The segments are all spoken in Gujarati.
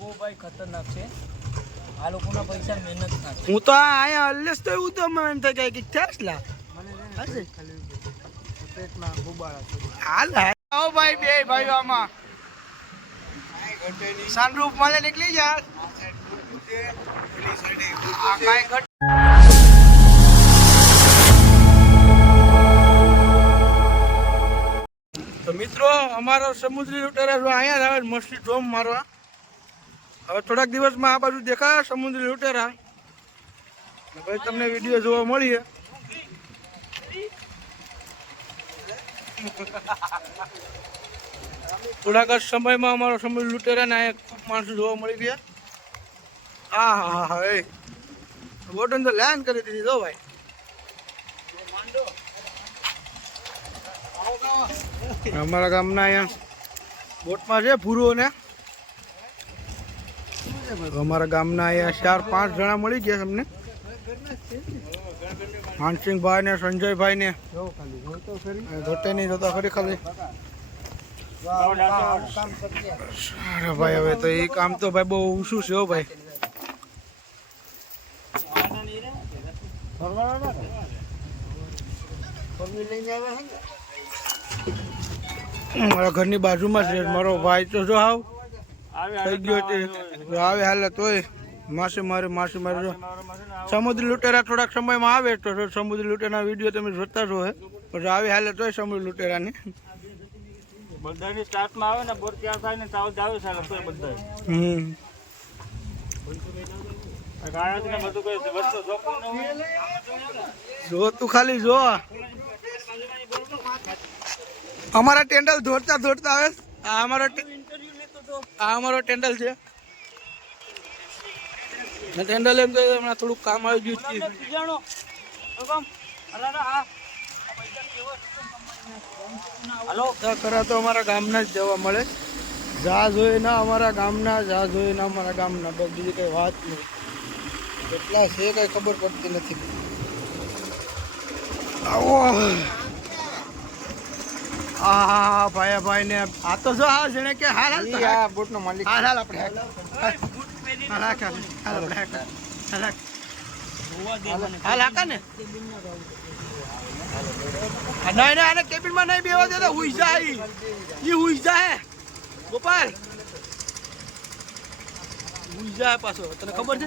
બહુ ભાઈ ખતરનાક છે. આ લોકોના પૈસા મહેનત ના છે. હું તો અહીંયા અલ્લેસ તો એવું તો મને એમ થાય કે ઠેસલા મને ખાલી પેટમાં ગુબાળા છે. હાલ આવો ભાઈ બે ભાઈઓ આમાં સનરૂફ મળે નીકળી જા આ કાઈ ઘટ તો મિત્રો અમારો સમુદ્રી લૂંટારા જો અહીંયા જ આવે મસ્તી ડ્રોમ મારવા. હવે થોડાક દિવસમાં આ બાજુ દેખાય સમુદ્રી લૂંટારા. ભાઈ તમને વિડીયો જોવા મળીએ. થોડાક જ સમયમાં અમારો સમુદ્રી લૂંટારા ને અહીંયા ખૂબ માણસો જોવા મળી ગયા. હા હા હા એ બોટન તો લેન્ડ કરી દીધી જો ભાઈ. અમારા ગામના અહીંયા બોટમાં છે ભૂરો ને અમારા ગામના અહીંયા 4-5 જણા મળી ગયા તમને. માનસિંહભાઈ ને સંજયભાઈ ને ઘટે નહીં જોતા ખરી ખાલી. અરે ભાઈ હવે તો એ કામ તો ભાઈ બહુ ઊંચું છે હો ભાઈ. મારા ઘરની બાજુમાં છે મારો ભાઈ તો જો હાવ થઈ ગયો તે આવે હાલે તોય માછીમારી જો સમુદ્રી લૂંટેરા થોડાક સમયમાં આવે તો સમુદ્રી લૂંટેરા વિડીયો તમે જોતા જ હોય પછી આવે હાલે તોય સમુદ્રી લૂંટેરાની બધાની સ્ટાર્ટમાં આવે ને બોર ક્યાં થાય ને તાવ જ આવે સારા તોય બધા ગાળાને બધું કહે છે વસ્તુ જોખમ ન હોય. જો તું ખાલી જો અમારા ટેન્ડલ દોડતા દોડતા આવે. આ અમારો ટેન્ડલ છે ને ટેન્ડલ એમ તો હમણાં થોડુંક કામ આવી ગયું છે. ખરા તો અમારા ગામના જ જવા મળે. જા જોઈએ ના અમારા ગામના જા જોઈએ ના અમારા ગામના બસ બીજી કઈ વાત નહીં. કેટલા છે કઈ ખબર પડતી નથી. આવો હા ભાઈ ભાઈ ને આ તો જો હા જેને કે હાલ હાલ બોટ નો માલિક હાલ હાલ આપણે હાલ હાકા ને નહીં ને આને કેબિન માં નહીં બેવા દેતા. હુઈ જાય ઈ હુઈ જાય ગોપાલ હુઈ જાય પાછો. તને ખબર છે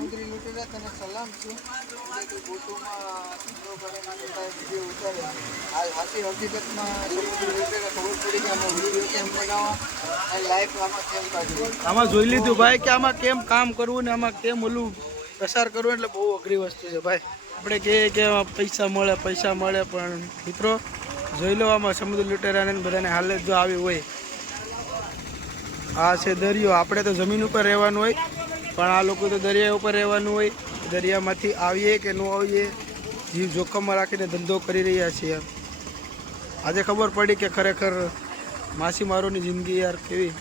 આમાં જોઈ લીધું ભાઈ કે આમાં કેમ કામ કરવું ને આમાં કેમ ઓલું પ્રસાર કરવું એટલે બહુ અઘરી વસ્તુ છે ભાઈ. આપણે કહીએ કે પૈસા મળે પણ મિત્રો જોઈ લો આમાં સમુદ્ર લૂંટેરાને બધાને હાલત જો આવી હોય. આ છે દરિયો. આપણે તો જમીન ઉપર રહેવાનું હોય પણ આ લોકો તો દરિયા ઉપર રહેવાનું હોય. દરિયામાંથી આવીએ કે ન આવીએ જીવ જોખમમાં રાખીને ધંધો કરી રહ્યા છીએ. આજે ખબર પડી કે ખરેખર માછીમારોની જિંદગી યાર કેવી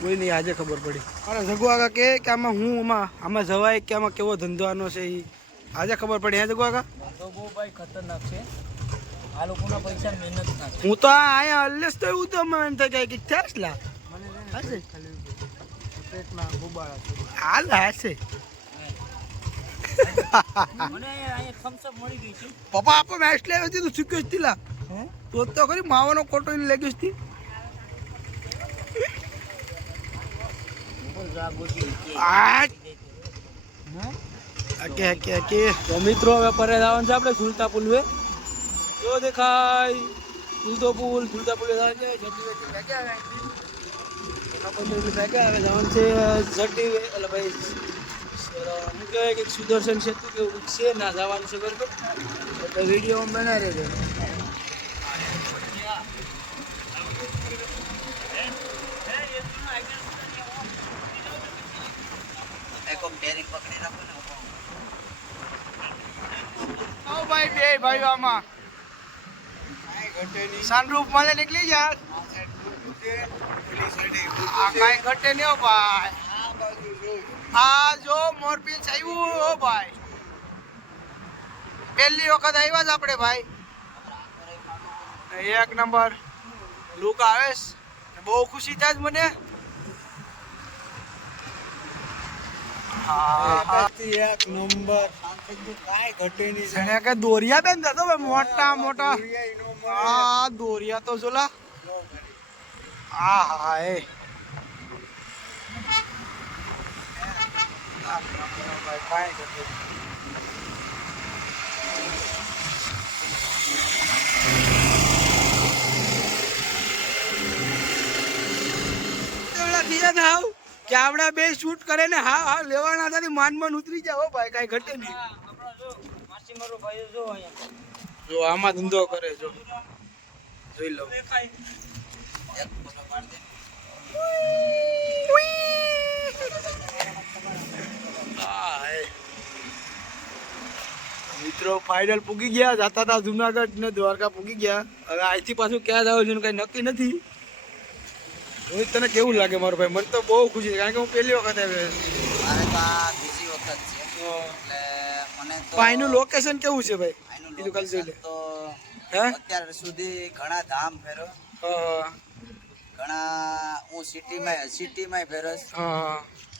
કોઈ નહીં. આજે ખબર પડી. મારા જગવાગા કે આમાં આમાં જવાય કે આમાં કેવો ધંધો આનો છે એ આજે ખબર પડી. હે જગવાગા તો બહુ ભાઈ ખતરનાક છે. આ લોકોના પૈસા મહેનત ના છે. હું તો અહીંયા અલ્લેસ તો એવું તો મને એમ થાય કે ઠેસલા મને ખાલી પેટમાં ગુબાળા છે. હાલ હશે મને અહીંયા થમ્સઅપ મળી ગઈ છે. પપ્પા આપો મેચ લેવી હતી તું ચૂક્યો હતી લા તો ખરી માવાનો કોટો એને લાગ્યો હતી. તો મિત્રો હવે પરે જવાનું છે આપણે ઝુલતા પુલ વે. જો દેખાય ઝુલતો પુલ જવાનું છે ઝટી એટલે ભાઈ શું કહેવાય કે સુદર્શન સેતુ કેવું છે ના જવાનું છે બરાબર. એટલે વિડીયો બના રહેજો. ભાઈ બે ભાઈઓ આમાં સનરૂફ મળે નીકળી જા આ કાઈ ઘટે નહીં હો ભાઈ. આ જો મોરપીંછ આવ્યું હો ભાઈ. પહેલી વખત આવ્યા જ આપણે ભાઈ. એક નંબર લુક આવે બહુ ખુશી થાય મને. એક નંબર કાંઈ ઘટે નહીં. જેને કે દોરિયા બેન જતો ભાઈ મોટા મોટા આ દોરિયા તો જોલા આ હા એ કાંઈ ઘટે થાવ કે આપણે બે શૂટ કરે ને હા હા લેવાના હતા માન ઉતરી જાવ ભાઈ કાંઈ ઘટે નહીં. જો આમાં ધંધો કરે જો જોઈ લો. મિત્રો ફાઇનલ પૂગી ગયા જતા હતા જુનાગઢ ને દ્વારકા પૂગી ગયા. હવે અહીંથી પાછું ક્યાં જાવ છે કઈ નક્કી નથી. રોહિત તને કેવું લાગે મારો ભાઈ? મને તો બહુ ખુશી છે કારણ કે હું પહેલી વખત આવ્યો. મારે તો આ બીજી વખત છે એટલે મને તો અહીંનું લોકેશન કેવું છે ભાઈ? કીધું કાલે જોઈ લે. તો હે અત્યાર સુધી ઘણા ધામ ફેરો, ઘણા હું સિટીમાં ફેરો, હા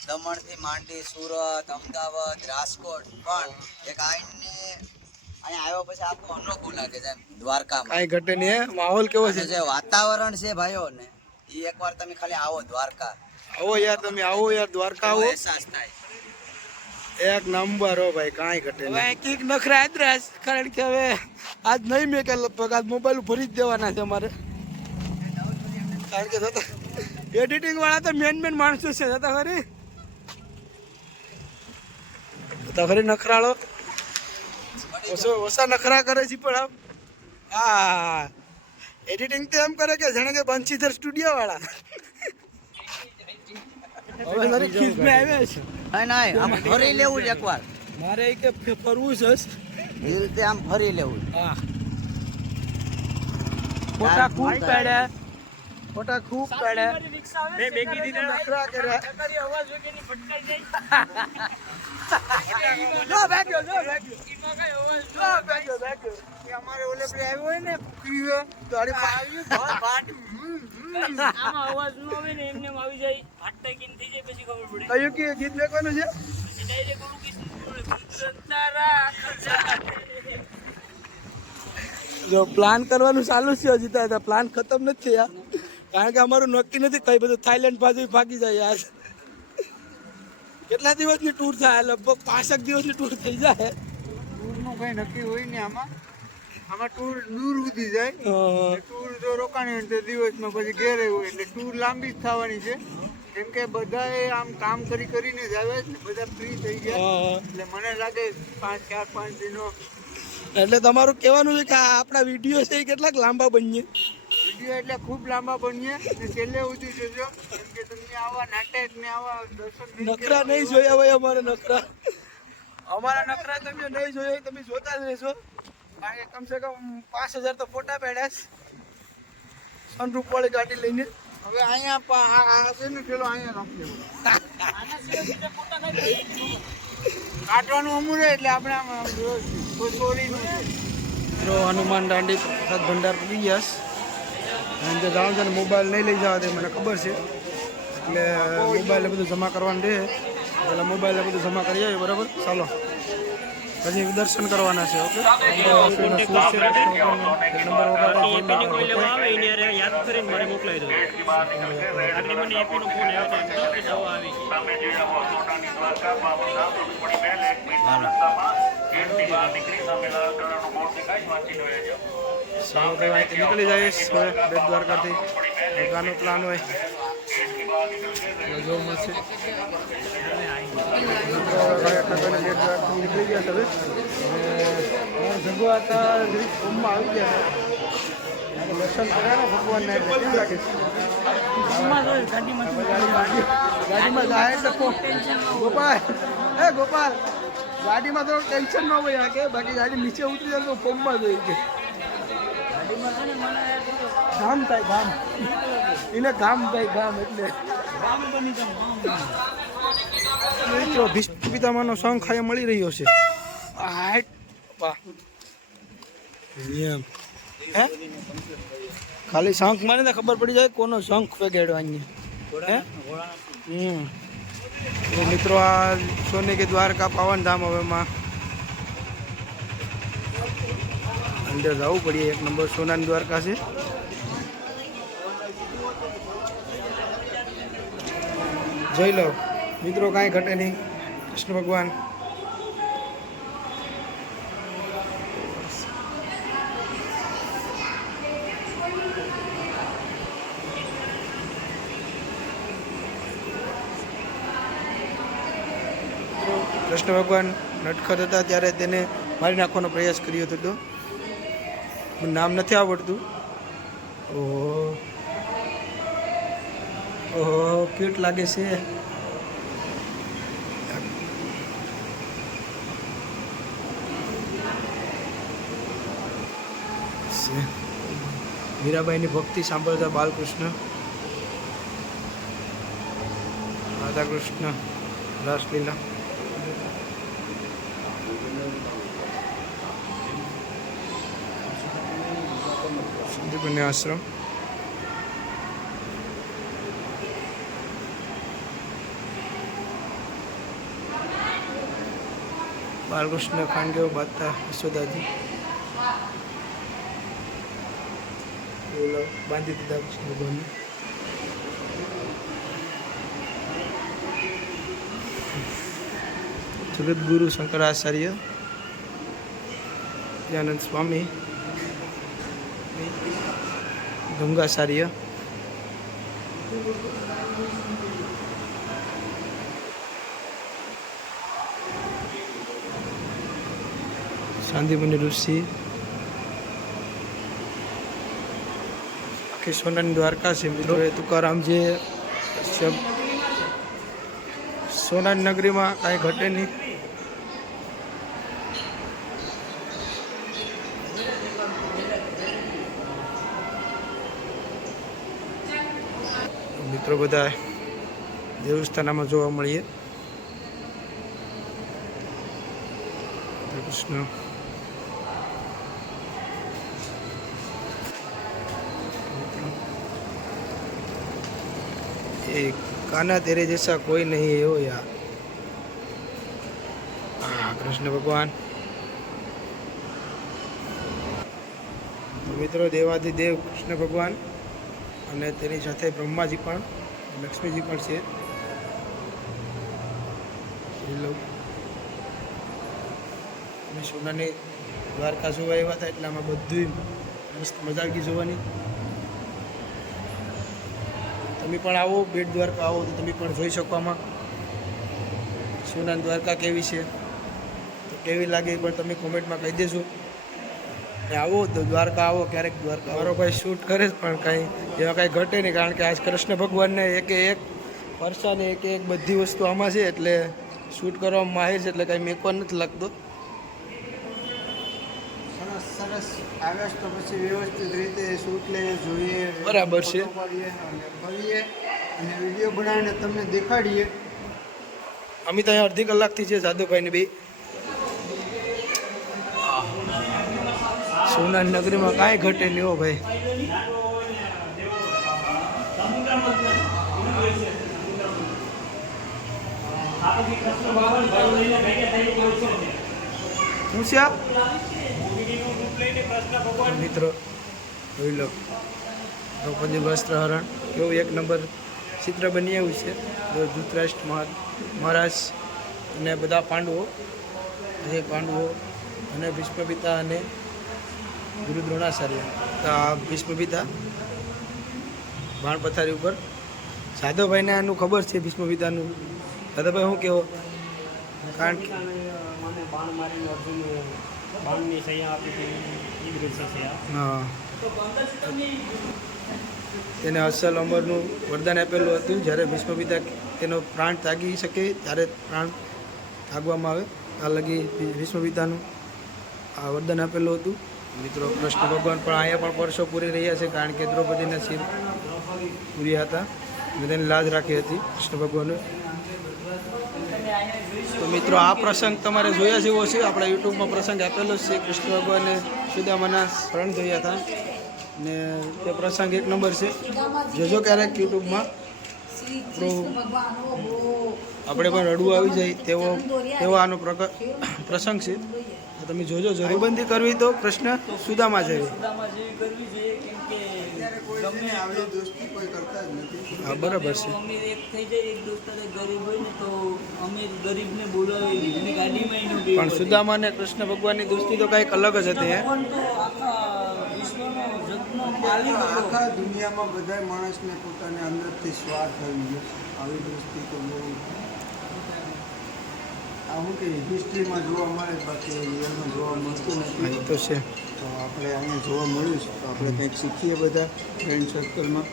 દમણથી માંડી સુરત, અમદાવાદ, રાજકોટ, પણ એક અહીંયા આવ્યો પછી આખું અનોખું લાગે છે દ્વારકામાં. કાંઈ ઘટે નહીં. હે માહોલ કેવો છે? જે વાતાવરણ છે ભાઈઓ ને એ એકવાર તમે ખાલી આવો દ્વારકા, આવો યાર, તમે આવો યાર દ્વારકા આવો, અહેસાસ થાય. એક નંબર હો ભાઈ, કાંઈ ઘટે નહીં. હવે કઈક નખરા આદરાશ કારણ કે હવે આજ નહીં મેં કે લગભગ આજ મોબાઈલ ભરી જ દેવાના છે અમારે. કારણ કે એડિટિંગ વાળા તો મેન માણસો છે. જતા ખરી નખરાળો ઓછા નખરા કરે છે પણ હા એડિટિંગ તો એમ કરે કે જાણે કે બંશીધર સ્ટુડિયો વાળા. હવે તારી ખીસ મે આવ્યા છે. નહીં આમ ફરી લેવું જ એકવાર, મારે કે ફરવું છે એ રીતે આમ ફરી લેવું. હા ફોટા ખૂબ પાડ્યા, ફોટા ખૂબ પાડ્યા. મેં બેગી દીધા નખરા કર્યા. જો ભાગ્યો અમારે ઓલે પેલે આવ્યો હોય ને કુકરી તો આડી આવ્યું આમાં અવાજ ન આવે ને એમને આવી જાય ફાટતા કિન થઈ જાય પછી ખબર પડે કયું કે ગીત લખવાનું છે. પછી ડાયરેક્ટ ઓલું કિસ જો પ્લાન કરવાનું ચાલુ છે હજી તો પ્લાન ખતમ નથી થયા કારણ કે અમારું નક્કી નથી કઈ બધું થાઈલેન્ડ બાજુ ભાગી જાય યાર. કેટલા દિવસની ટૂર થાય? લગભગ 5 દિવસની ટૂર થઈ જાય. ટૂરનું કઈ નક્કી હોય ને આમાં ટૂર દૂર સુધી જાય. ટૂર જો રોકાણી હોય તો દિવસમાં પછી ઘેરે હોય એટલે ટૂર લાંબી જ થવાની છે. કેમ કે બધાએ આમ કામ કરીને જ આવે છે, બધા ફ્રી થઈ ગયા એટલે મને લાગે 5 દિનો. એટલે તમારું કહેવાનું છે કે આપણા વિડીયો છે એ કેટલાક લાંબા બનીએ? વિડીયો એટલે ખૂબ લાંબા બનીએ ને છેલ્લે સુધી જોજો. કેમ કે તમને આવા નાટક ને આવા દર્શન નખરા નહીં જોયા ભાઈ અમારા નખરા તમે નહીં જોયા તમે જોતા જ રહેશો કારણ કે કમસે કમ 5000 તો ફોટા પાડ્યા છે સનરૂફ વાળી ગાડી લઈને. હવે અહીંયા છે ને પેલો અહીંયા રાખી દેવો કાઢવાનું અમુરે એટલે આપણે આમ કોઈ ચોરીનું મિત્રો હનુમાન દાંડી પ્રસાદ ભંડાર પૂરી ગયા અને જે જાણ છે ને મોબાઈલ નહીં લઈ જવા દે મને ખબર છે એટલે મોબાઈલ બધું જમા કરવાનું રહે એટલે મોબાઈલ બધું જમા કરી આવે બરાબર. ચાલો પછી દર્શન કરવાના છે. ઓકે નીકળી જાય બેટ દ્વારકાથી ગાનો પ્લાન હોય જો મસ્ત નીકળી ગયા હવે ભગવાન ઓમમાં આવી ગયા દર્શન કર્યા ને ભગવાનને એટલે કેમ લાગે છે? ગાડીમાં જાય એટલે ગોપાલ ગાડીમાં તો ટેન્શન ન હોય કે બાકી ગાડી નીચે ઉતરી જાય તો ફોર્મમાં જોઈ કે ગામ થાય ગામ એને ગામ થાય ગામ એટલે ભીષ્મ પિતામાનો શંખ અહીંયા મળી રહ્યો છે. હે ખાલી શંખ માને ખબર પડી જાય કોનો શંખ વગાડ્યો અહીંયા. તો મિત્રો આ સોને કે દ્વારકા પાવન ધામ હવેમાં અંદર જવું પડીએ. એક નંબર સોનાની દ્વારકા છે. જોઈ લો મિત્રો, કાંઈ ઘટે નહીં. કૃષ્ણ ભગવાન કૃષ્ણ ભગવાન નટખટ હતા ત્યારે તેને મારી નાખવાનો પ્રયાસ કર્યો હતો. નામ નથી આવડતું. ઓહો ઓહો, ક્યુટ લાગે છે. મીરાબાઈની ભક્તિ સાંભળતા બાલકૃષ્ણ, રાધા કૃષ્ણ, રાસલીલા. સંદીપની આશ્રમ. બાલકૃષ્ણ ખાંડેવ બાદતા યશોદાજી બાંધી દીધા કૃષ્ણ ભગવાનને. જગતગુરુ શંકરાચાર્ય આનંદ સ્વામી ગંગાચાર્ય, શાંતિમુનિ ઋષિ. આખી સોનાની દ્વારકા છે મિત્રો. એ તુકારામ જે સોનાની નગરીમાં કાંઈ ઘટે નહીં. મિત્રો બધા દેવસ્થાનમાં જોવા મળીએ. કૃષ્ણ એ કાના તેરે જૈસા કોઈ નહીં હો યાર. હા, કૃષ્ણ ભગવાન. તો મિત્રો દેવાધિદેવ કૃષ્ણ ભગવાન અને તેની સાથે બ્રહ્માજી પણ, લક્ષ્મીજી પણ છે. અમે સોનાની દ્વારકા જોવા આવ્યા હતા એટલે આમાં બધું મસ્ત મજા આવી જોવાની. તમે પણ આવો, બેટ દ્વારકા આવો તો તમે પણ જોઈ શકો આમાં સોનાની દ્વારકા કેવી છે, તો કેવી લાગે પણ તમે કોમેન્ટમાં કહી દેજો. આવો તો દ્વારકા આવો, ક્યારેક દ્વારકા મારો ભાઈ શૂટ કરે પણ કાંઈ એવા કાંઈ ઘટે નહીં, કારણ કે આજ કૃષ્ણ ભગવાનને એકે એક પરસાને એક એક બધી વસ્તુ આમાં છે એટલે શૂટ કરવામાં માહિર છે, એટલે કાંઈ મેકવા નથી લાગતો. સરસ આવ્યા તો પછી વ્યવસ્થિત રીતે શૂટ લઈએ, જોઈએ, બરાબર છે. કરીએ અને વિડીયો બનાવીને તમને દેખાડીએ. અમે તો અહીંયા અડધી કલાકથી છે જાદુભાઈને બી. સોનાની નગરીમાં કાંઈ ઘટે નહીં હો ભાઈ. શું છે મિત્રો? જોઈ લો દ્રૌપદી વસ્ત્રહરણ કેવું એક નંબર ચિત્ર બની આવ્યું છે. ધૃતરાષ્ટ્ર મહારાજ અને બધા પાંડવો અને ભીષ્મ પિતા અને ગુરુ દ્રોણાચાર્ય. આ ભીષ્મ પિતા બાણ પથારી ઉપર. જાદવભાઈને આનું ખબર છે ભીષ્મ પિતાનું. જાદવભાઈ શું કહેવો? કારણ કે હા, તેને અસલ અમરનું વરદાન આપેલું હતું. જ્યારે ભીષ્મ પિતા તેનો પ્રાણ ત્યાગી શકે ત્યારે પ્રાણ ત્યાગવામાં આવે. આ લગી ભીષ્મ પિતાનું આ વરદાન આપેલું હતું. મિત્રો કૃષ્ણ ભગવાન પણ અહીંયા પણ પરસો પૂરી રહ્યા છે, કારણ કે દ્રૌપદીના શિર પૂર્યા હતા અને તેને લાજ રાખી હતી કૃષ્ણ ભગવાને. તો મિત્રો આ પ્રસંગ તમારે જોયા જેવો છે. આપણા યુટ્યુબમાં પ્રસંગ આપેલો જ છે. કૃષ્ણ ભગવાને સુદામાના શરણ જોયા હતા ને તે પ્રસંગ એક નંબર છે. જોજો ક્યારેક યુટ્યુબમાં. આપણે પણ રડવું આવી જાય તેવો આનો પ્રસંગ છે. તો તમે જોજો જરૂર. બંધી કરવી તો કૃષ્ણ સુદામા જેવી. સુદામા જેવી કરવી જોઈએ કેમ કે ગમે આવી દોસ્તી કોઈ કરતા જ નથી. હા બરાબર છે. અમીર એક થઈ જાય એક દોસ્ત ગરીબ હોય ને તો અમીર ગરીબને બોલાવી એને ગાડીમાં નો પણ સુદામા અને કૃષ્ણ ભગવાનની દોસ્તી તો કંઈક અલગ જ હતી. ભગવાન તો આખા વિશ્વનો જગનો માલિક હતો. આખા દુનિયામાં બધા માણસને પોતાને અંદરથી સ્વાર્થ આવી ગયો. આવી દોસ્તી તો બહુ આવું કે હિસ્ટ્રીમાં જોવા મળે, બાકી રિયલમાં જોવા મળતું નથી. એ તો છે. તો આપણે અહીંયા જોવા મળ્યું છે, તો આપણે કંઈક શીખીએ બધા ફ્રેન્ડ સર્કલમાં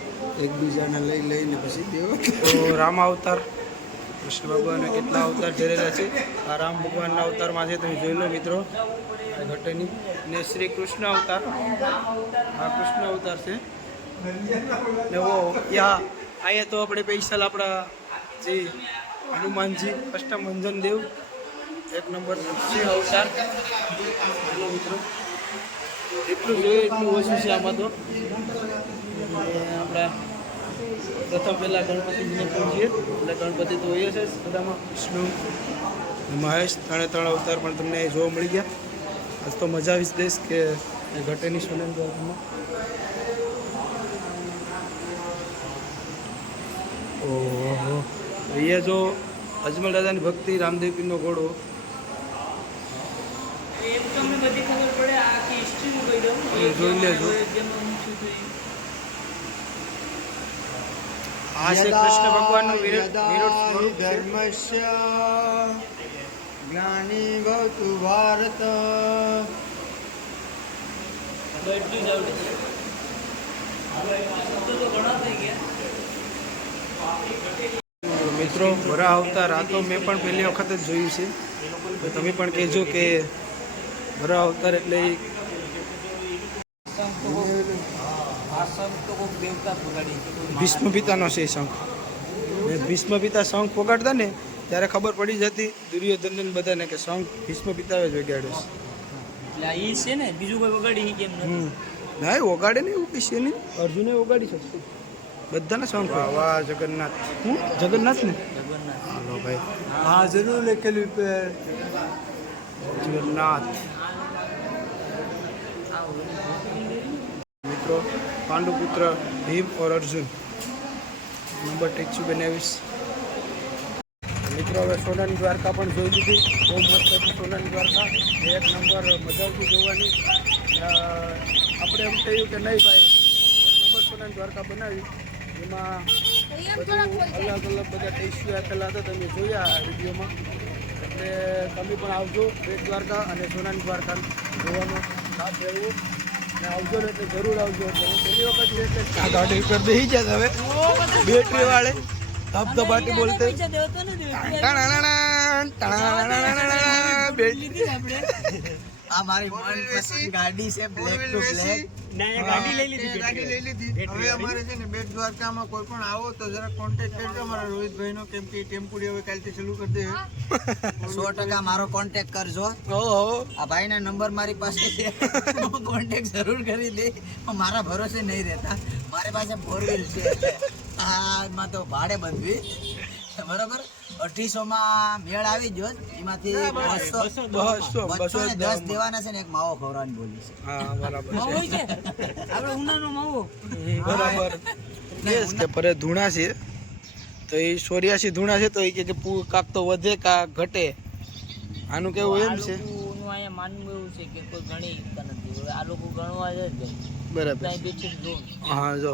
એકબીજાને લઈને પછી દેવા. તો રામ અવતાર કૃષ્ણ ભગવાને કેટલા અવતાર ધરેલા છે. આ રામ ભગવાનના અવતારમાં છે, તમે જોઈ લો મિત્રો આ ઘટેની. ને શ્રી કૃષ્ણ અવતાર, આ કૃષ્ણ અવતાર છે. ને ઓ યા અહીંયા તો આપણે પૈસા આપણા જે હનુમાનજી અષ્ટભંજન દેવ એક નંબર છે અવતાર. મિત્રો એટલું જોઈએ એટલું ઓછું છે આમાં તો. આપણા પ્રથમ પહેલાં ગણપતિજીને પૂજીએ એટલે ગણપતિ તો હોય છે બધામાં. વિષ્ણુ મહેશ ત્રણ અવતાર પણ તમને જોવા મળી ગયા. આજ તો મજા આવી દઈશ કે ઘટેની સોનલ દ્વારકામાં. ઓહો અહીંયા જો અજમલ દાદાની ભક્તિ, રામદેવ પીરનો ઘોડો. એમ તમને બધી ખબર પડે આખી હિસ્ટ્રીનું કહી દઉં. જોઈ લેજો. જેમાં ઊંચું થયું. આ છે કૃષ્ણ ભગવાનનું વિરાટ સ્વરૂપ છે. ધર્મસ્ય જ્ઞાની ભવતુ ભારત. બધું જ આવડે છે. શબ્દો તો ઘણા થઈ ગયા. મિત્રો વરા અવતાર આ તો મેં પણ પહેલી વખત જ જોયું છે. તો તમે પણ કહેજો કે વરા અવતાર એટલે ભીષ્મ પિતાનો છે શંખ. ને ભીષ્મ પિતા શંખ વગાડતા ને ત્યારે ખબર પડી જતી દુર્યોધન બધાને કે શંખ ભીષ્મ પિતાએ જ વગાડ્યો છે. એટલે ઈ છે ને બીજું કોઈ વગાડી કેમ નથી. ના એ વગાડે ને એવું કઈ છે નહીં. અર્જુને વગાડી શકશે બધાને શંખ. વાહ જગન્નાથ. હું જગન્નાથ ને જગન્નાથ. હાલો ભાઈ. હા જરૂર લખેલું જગન્નાથ. મિત્રો પાંડુપુત્ર ભીમ और અર્જુન નંબર ટેક્સી બનાવીશ. મિત્રો હવે સોનાની દ્વારકા પણ જોઈ લીધી. બહુ મસ્ત હતી સોનાની દ્વારકા. એક નંબર મજા આવતી જોવાની. આપણે એમ કહ્યું કે નહીં ભાઈ એક નંબર સોનાની દ્વારકા બનાવી. એમાં બધું અલગ અલગ બધા ટેસ્ટી આપેલા હતા, તમે જોયા આ વિડીયોમાં. એટલે તમે પણ આવજો બેટ દ્વારકા અને સોનાની દ્વારકા જોવાનું સાથ રહેવું. ને આવજો ને એટલે જરૂર આવજો. એટલે હું પહેલી વખત એટલે આ ગાડી ઉપર બેસી જાય હવે બેટરી વાળે ધબધબાટી બોલતે આ મારી મનપસંદ ગાડી છે, બ્લેક ટુ બ્લેક. ગાડી લઈ લીધી. હવે અમારે છે ને બેટ દ્વારકામાં કોઈ પણ આવો તો જરા કોન્ટેક્ટ કરજો અમારા રોહિતભાઈનો, કેમ કે ટેમ્પુડી હવે કાલથી ચાલુ કરી દે. 100% મારો કોન્ટેક્ટ કરજો. ઓહો આ ભાઈના નંબર મારી પાસે છે, હું કોન્ટેક્ટ જરૂર કરી દે. મારા ભરોસે નહીં રહેતા. મારી પાસે 4 વ્હીલ છે. આમાં તો ભાડે બંધવી બરાબર. 2800 માં મેળ આવી ગયો. એમાંથી 210 દેવાના છે ને એક માવો ખવડાવવાની બોલી છે. હા બરાબર માવો છે. છે આપણે ઉનાનો માવો. બરાબર. કેસ કે પરે ધૂણા છે તો એ 84 ધૂણા છે તો એ કે કાક તો વધે કાક ઘટે. આનું કેવું એમ છે. લોકોનું અહીંયા માનવું એવું છે કે કોઈ ગણી શકતા નથી. હવે આ લોકો ગણવા જ જાય. બરાબર. ત્યાં બેઠી જો. હા જો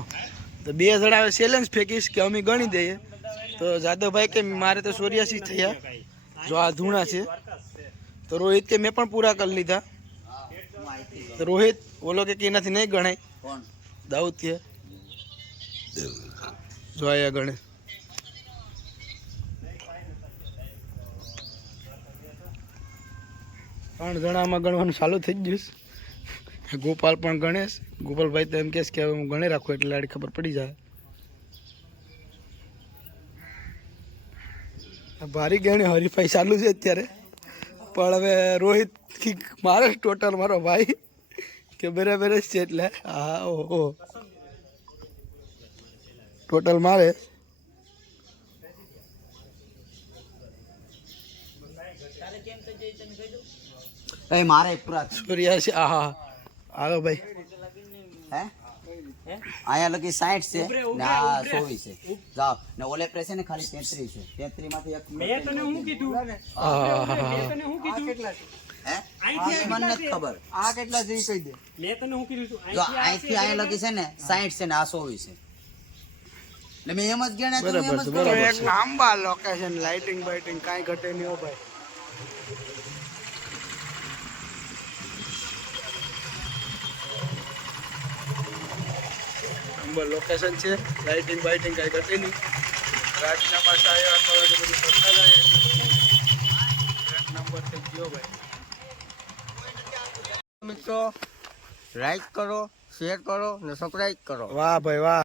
તો 2 જણા ચેલેન્જ ફેંકીશ કે અમે ગણી દઈએ. તો જાદવભાઈ કે મારે તો 84 થયા જો આ ધૂણા છે. તો રોહિત કે મેં પણ પૂરા કરી લીધા. તો રોહિત બોલો કે એનાથી નહીં ગણાય. દાઉદ કે જો આયા ગણે. ત્રણ જણામાં ગણવાનું ચાલુ થઈ ગયું. ગોપાલ પણ ગણેશ. ગોપાલભાઈ તો એમ કહેશ કે હવે હું ગણી રાખું એટલે આડી ખબર પડી જાય. ભારી ગણી હરીફાઈ ચાલુ છે અત્યારે. પણ હવે રોહિત મારે ટોટલ મારો ભાઈ કે બરાબર જ છે. એટલે હા ઓહો ટોટલ મારે તારે કેમ થઈ જાય તને કહી દઉં. એ મારે પૂરા સૂર્યા છે હા હાલો ભાઈ હે અહીંયા લગી 60 છે ને આ 24 છે જાઓ ને ઓલે પ્રેસ છે ને ખાલી 33 છે 33 માંથી એક મેં તને હું કીધું હે તને હું કીધું મને નથી ખબર આ કેટલા છે ઈ કહી દે. મેં તને હું કીધું તું જો અહીંથી અહીંયા લગી છે ને 60 છે ને આ 24 છે એટલે મેં એમ જ ગણ્યા તું બરાબર એમ છે, જ બરાબર કરો. છે. એક લાંબા લોકેશન લાઇટિંગ બાઇટિંગ કાંઈ ઘટે નહીં હો ભાઈ. નંબર લોકેશન છે લાઇટિંગ બાઇટિંગ કાંઈ ઘટે નહીં રાતના પાછા આવ્યા તો હવે બધું કરતા જાય એક નંબર થઈ ગયો ભાઈ મિત્રો લાઈક કરો, શેર કરો ને સબસ્ક્રાઇબ કરો. વાહ ભાઈ વાહ